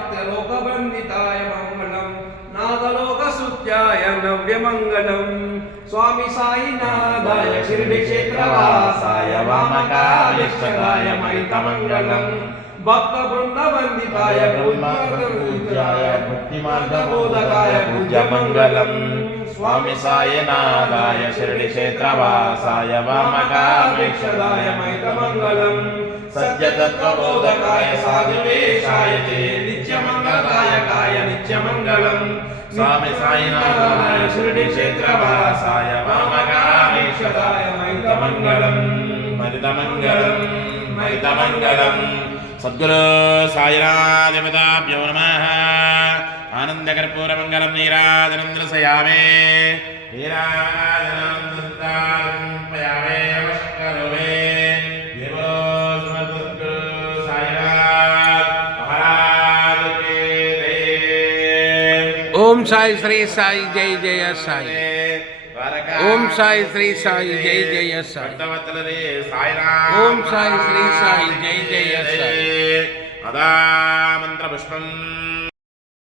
भक्तलोकवन्दिताय मङ्गलम् नादलोकसुत्याय नव्यमङ्गलम् स्वामी साईनाथाय शिर्डिक्षेत्रवासाय वामकालेश्वराय महितमङ्गलम् भक्तवृन्दवन्दिताय पूज्याय भक्तिमार्गबोधकाय पूज्यमङ्गलम् स्वामी साईनाथाय शिर्डिक्षेत्रवासाय वामकालेश्वराय महितमङ्गलम् सत्यतत्त्वबोधकाय साधुवेशाय ते नित्यमङ्गलदायकाय नित्यमङ्गलम् स्वामी साईनाथाय शिर्डिक्षेत्रवासाय वामकालेश्वराय महितमङ्गलम् महितमङ्गलम् महितमङ्गलम् सद्गुरु साईनाथदेवताभ्यो नमः आनन्दकर्पूरमङ्गलं नीराजनं दर्शयामि नीराजनं दर्शयामि नमस्करोमि देवो सद्गुरु साईनाथ महाराज की जय। ओम साई श्री साई जय जय साई। ओम साई श्री साई जय जय साई। ओम साई श्री साई जय जय साई। अदा मंत्र पुष्पम